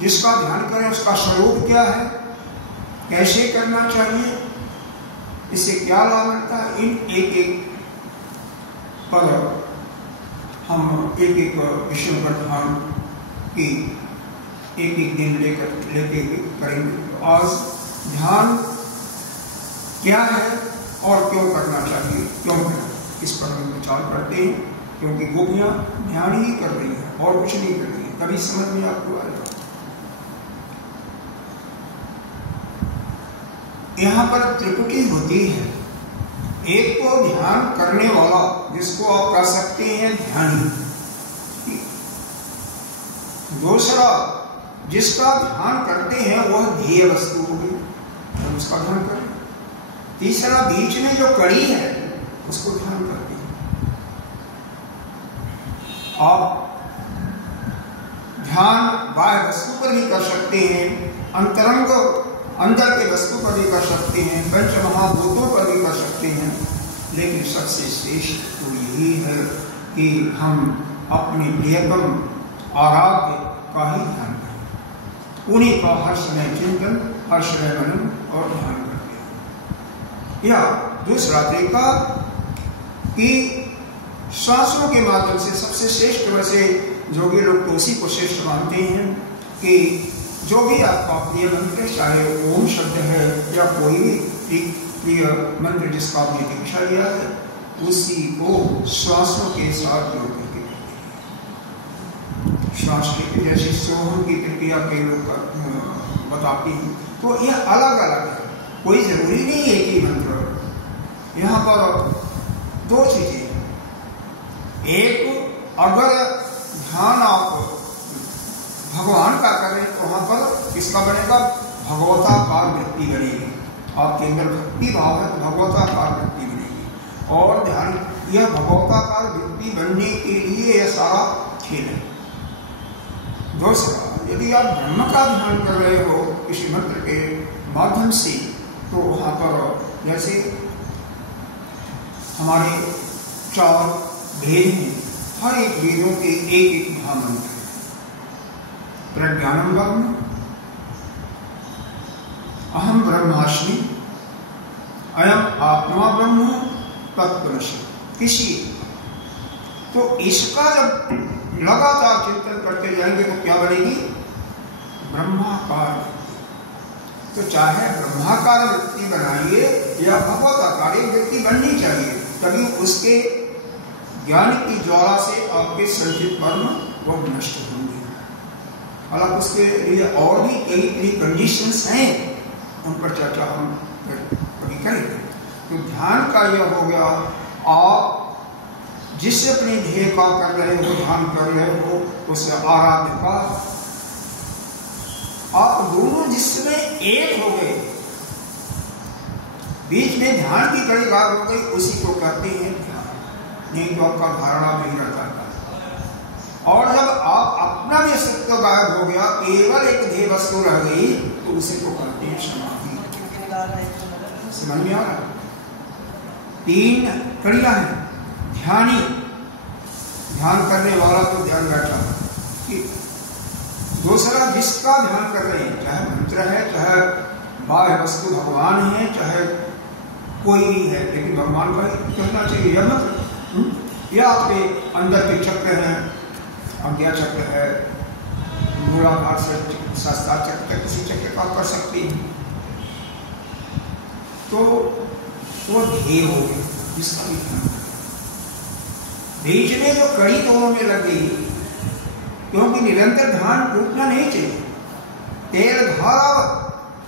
जिसका ध्यान करें उसका स्वरूप क्या है, कैसे करना चाहिए, इससे क्या लाभ मिलता है, इन एक एक पर हम एक एक विषय पर ध्यान की एक एक दिन लेके करेंगे। आज ध्यान क्या है और क्यों करना चाहिए, क्यों करना, इस पर हम विचार करते हैं, क्योंकि गोपियां ध्यान ही कर रही हैं और कुछ नहीं कर रही है। कभी समझ में आपको आएगा। यहाँ पर त्रिपुटी होती है, एक तो ध्यान करने वाला जिसको आप कह सकते हैं ध्यानी, दूसरा जिसका ध्यान करते हैं वह ध्येय वस्तु होगी, हम उसका ध्यान करें, तीसरा बीच में जो कड़ी है उसको ध्यान करते हैं। आप ध्यान बाह्य वस्तु पर भी कर सकते हैं, अंतरंग अंदर के वस्तु पर भी कर सकते हैं, पंच महाभूतों पर भी कर सकते हैं, लेकिन सबसे श्रेष्ठ तो यही है कि हम अपने प्रियतम आराध्य का ही ध्यान करें, उन्हीं का हर समय चिंतन, हर समय मनन और ध्यान करते हैं। या दूसरा तरीका कि श्वासों के माध्यम से सबसे श्रेष्ठ, वैसे जोगी लोग तो उसी को श्रेष्ठ मानते हैं कि जो भी आपका प्रिय मंत्र, चाहे ओम शब्द है या कोई भी प्रिय मंत्र जिसका आपने दीक्षा लिया है, उसी को श्वासों के साथ जोड़ करके श्वास की, जैसे सोहम की प्रक्रिया के लोग बताती हैं, तो यह अलग अलग है, कोई जरूरी नहीं है कि मंत्र। यहाँ पर दो चीजें, एक अगर ध्यान आप भगवान का करें तो वहां पर किसका बनेगा, भगवताकार वृत्ति बनेगी, आपके अंदर भक्ति भाव है तो भगवताकार वृत्ति बनेगी। और ध्यान, यह भगवताकार वृत्ति बनने के लिए यह सारा खेल है। दूसरा, यदि आप ब्रह्म का ध्यान कर रहे हो किसी मंत्र के माध्यम से, तो वहां पर जैसे हमारे 4 भेद हैं, हर एक वेदों के एक एक महामंत्र है। प्रज्ञानम ब्रह्म, अहम ब्रह्मास्मि, अयम आत्मा ब्रह्म तत्त्वमसि, किसी तो इसका जब लगातार चिंतन करते जाएंगे तो क्या बनेगी, ब्रह्माकार। तो चाहे ब्रह्माकार वृत्ति बनाइए या भगवताकार वृत्ति बननी चाहिए, तभी उसके ज्ञान की ज्वाला से आपके संचित कर्म वो नष्ट होंगे। हालांकि उसके लिए और भी कई कई कंडीशंस हैं, उन पर चर्चा हम कभी करेंगे। तो ध्यान का यह हो गया, आप जिस अपने ध्येय का कर रहे हो, ध्यान कर रहे हो, उसे आराध्य का, आप दोनों जिसमें एक हो गए, बीच में ध्यान की कड़ी बात हो गई, उसी को कहते हैं ध्यान। नहीं तो आपका धारणा नहीं रहता। और जब आप अपना भी सत्य गायब हो गया, केवल एक ध्येय वस्तु रह गई, तो उसे को कहते हैं समाधि। समझ में आ रहा? 3 कड़ियां हैं। ध्यानी, ध्यान करने वाला तो ध्यान बैठा, दूसरा जिसका ध्यान कर रहे हैं, चाहे मंत्र है, चाहे बाह्य वस्तु भगवान है, चाहे कोई भी है, लेकिन भगवान का कहना चाहिए। यह मंत्र या आपके अंदर के चक्र हैं, आज्ञा चक्र है, मूलाधार से शास्त्रार्थ चक्र, किसी चक्र का कर सकते हैं, तो वो ध्येय हो गया जिसका भी ध्यान। बीच में जो कड़ी दोनों में लग गई, क्योंकि निरंतर ध्यान टूटना नहीं चाहिए। तेल धारा,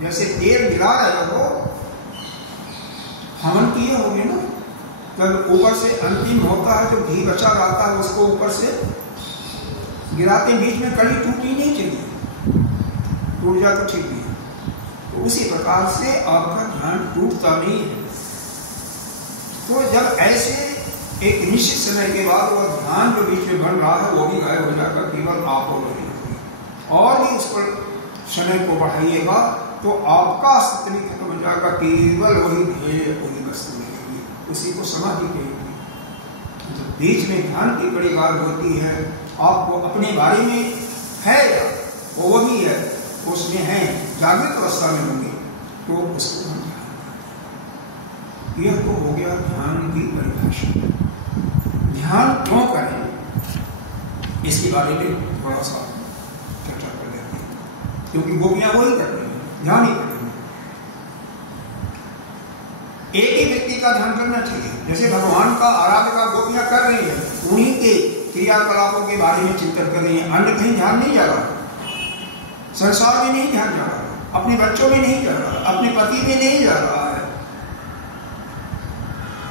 जैसे तेल गिरा रहे हो, हवन किए होंगे ना, जब ऊपर से अंतिम होता है, जो घी बचा रहता है उसको ऊपर से गिराते, बीच में कड़ी टूटनी नहीं चाहिए, टूट जाए तो ठीक नहीं है। तो उसी प्रकार से आपका ध्यान टूटता नहीं है। तो जब ऐसे एक निश्चित समय के बाद वह ध्यान जो बीच में बन रहा है वो भी गायब हो जाएगा, केवल आप हो रहे। और भी उस पर समय को बढ़ाइएगा तो आपका अस्तित्व खत्म हो जाएगा, केवल वही ध्येय, वही वस्तु रहेगी, उसी को समाधि कहेंगे। जब बीच में ध्यान की बड़ी बात होती है, आपको अपने बारे में है या वो भी है, उसमें है, जागृत अवस्था में होंगे, तो उसको हम ध्यान। यह तो हो गया ध्यान की परिभाषा। ध्यान क्यों करें, इसके बारे में थोड़ा सा चर्चा कर लेते हैं, क्योंकि गोपियां वही करते हैं, ध्यान ही करते हैं। एक ही व्यक्ति का ध्यान करना चाहिए, जैसे भगवान का आराधना गोपियां कर रही हैं, उन्हीं के क्रियाकलापों के बारे में चिंतन कर रही हैं, अन्य कहीं ध्यान नहीं जा रहा, संसार में नहीं ध्यान जा रहा, अपने बच्चों में नहीं जा रहा, अपने पति में नहीं जा रहा है,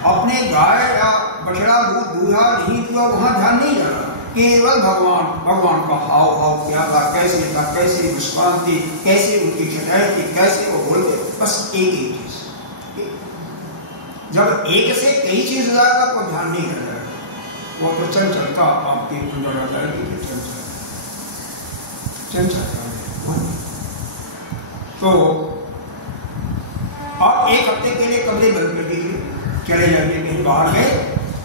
अपने गाय या बछड़ा दूधा नहीं दिया, वहां ध्यान नहीं जा रहा, केवल भगवान का हाव भाव क्या था, कैसे था, कैसे मुस्कान थी, कैसे उनकी चटाई थी, कैसे वो बोलते, बस एक ही चीज। जब एक से कई चीज जाएगा तो ध्यान नहीं कर जाएगा, वो तो चंचलता आपके अंदर आ जाएगी। चंचलता तो आप एक हफ्ते के लिए कमरे बंद कर दीजिए, चले जाइए कहीं बाहर गए,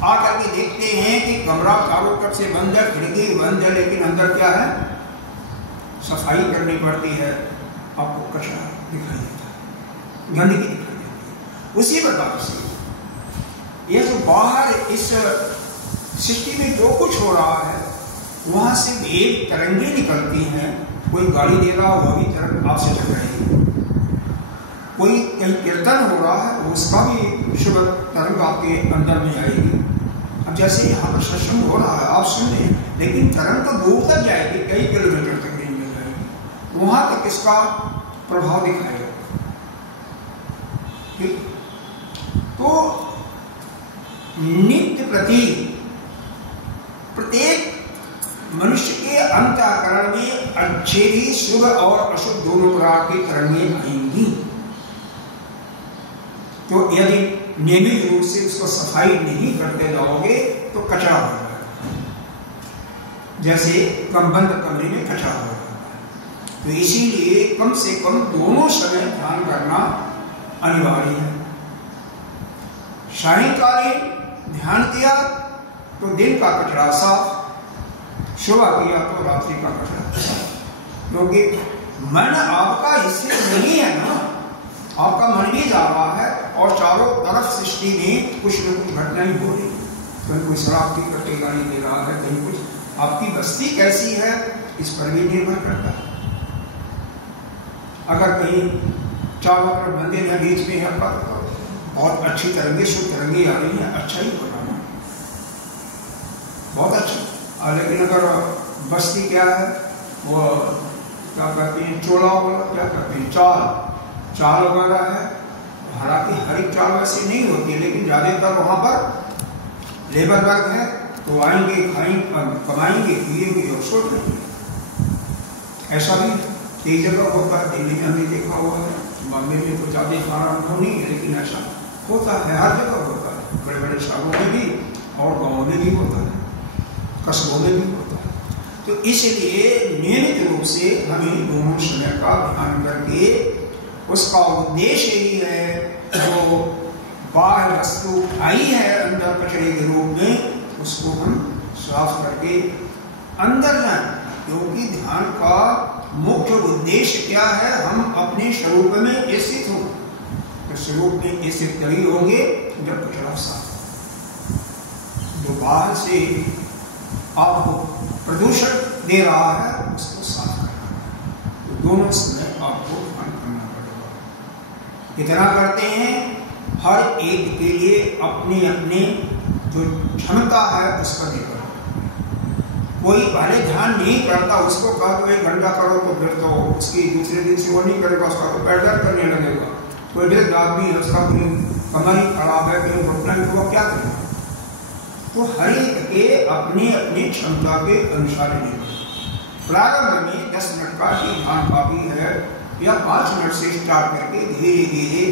आकर के देखते हैं कि कमरा चारों तरफ से बंद है, खिड़की बंद है, लेकिन अंदर क्या है, सफाई करनी पड़ती है, आपको कचरा दिखाई देता है, गंदगी दिखाई देती है। उसी प्रकार से ये जो बाहर इस सृष्टि में जो कुछ हो रहा है वहां से एक तरंगें निकलती हैं। कोई गाड़ी दे रहा हो भी तरंग आपसे टकराएगी, कोई कहीं कीर्तन हो रहा है उसका भी शुभ तरंग आपके अंदर में आएगी। अब जैसे यहाँ पर सत्संग हो रहा है आप सुन रहे हैं, लेकिन तरंग तो दूर तक जाएगी, कई किलोमीटर तक नहीं मिल जाएगी, वहां तक इसका प्रभाव दिखाएगा। तो नित्य प्रति प्रत्येक मनुष्य के अंतःकरण में अच्छे भी शुभ और अशुभ दोनों प्रकार की तरंगें आएंगी। तो यदि नियमित रूप से उसको सफाई नहीं करते जाओगे तो कचरा हो जाएगा, जैसे बंद कमरे में कचरा हो जाएगा। तो इसीलिए कम से कम दोनों समय ध्यान करना अनिवार्य है। सायंकालीन ध्यान किया तो दिन का कचरा साफ, सुबह किया तो रात्रि का कचरा, क्योंकि मन आपका हिस्से नहीं है ना, आपका मन भी जा रहा है और चारों तरफ सृष्टि में कुछ न कुछ घटनाएं हो रही है। कहीं कोई शराब की कटे गाड़ी दे रहा है, कहीं कुछ। आपकी बस्ती कैसी है इस पर भी निर्भर करता है। अगर कहीं चारों तरफ मंदिर है, बीच में है, पर बहुत अच्छी तरंगे शुभ तरंगे आ रही है, अच्छा ही हो रहा है, बहुत अच्छा। लेकिन अगर बस्ती क्या है, वो क्या कहते हैं, चोला वाला क्या कहते हैं, चाल वगैरह है। हालांकि हर एक चाल वैसे नहीं होती है, लेकिन ज्यादातर वहां पर लेबर वर्ग है, तो आएंगे, खाएंगे, कमाएंगे, पिएंगे और सो जाएंगे। ऐसा भी कई जगह होता है, दिल्ली में हमने देखा हुआ है, बॉम्बे में तो ज्यादा हमारा अनुभव नहीं है, लेकिन ऐसा होता है, हर जगह होता है, बड़े बड़े शहरों में भी और गाँव में भी होता है, कस्बों में भी होता है। तो इसलिए नियमित रूप से हमें दोनों समय का ध्यान करके, उसका उद्देश्य यही है जो बाहर वस्तु आई है अंदर कचरे के रूप में, उसको हम साफ करके अंदर जाएं। क्योंकि ध्यान का मुख्य उद्देश्य क्या है, हम अपने स्वरूप में स्थित हो। तो स्वरूप में स्थित तभी होंगे जब कचरा साफ, जो बाहर से आपको प्रदूषण दे रहा है उसको साफ करना। तो दोनों समय आपको ध्यान करना पड़ेगा। इतना करते हैं, हर एक के लिए अपनी अपनी जो क्षमता है उस पर निर्भर। कोई पहले ध्यान नहीं करता, उसको कहा तो 1 घंटा करो, तो फिर तो उसकी दूसरे दिन से वो नहीं करेगा, उसका तो पैर दर्द करने लगेगा। कोई वृद्ध आदमी है, उसका कमर ही खराब है, कहीं घुटना ही हुआ, क्या करेगा। तो हर एक के अपनी अपनी क्षमता के अनुसार निर्भर। प्रारंभ में 10 मिनट का ही ध्यान काफी है, या 5 मिनट से स्टार्ट करके धीरे धीरे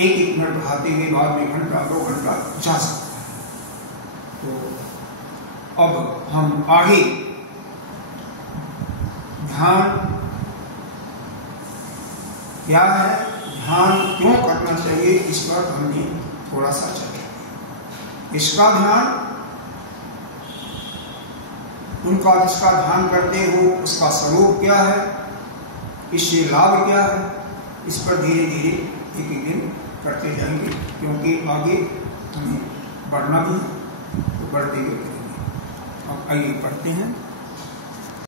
1-1 मिनट बढ़ाते हुए बाद में घंटा 2 घंटा जा सकता है। तो अब हम आगे ध्यान क्या है, ध्यान क्यों करना चाहिए, इस पर हमने थोड़ा सा चर्चा की। इसका ध्यान, उनका जिसका ध्यान करते हो उसका स्वरूप क्या है, इससे लाभ क्या है, इस पर धीरे धीरे एक दिन करते जाएंगे, क्योंकि आगे हमें बढ़ना भी है, तो बढ़ते हुए करेंगे। अब आइए पढ़ते हैं।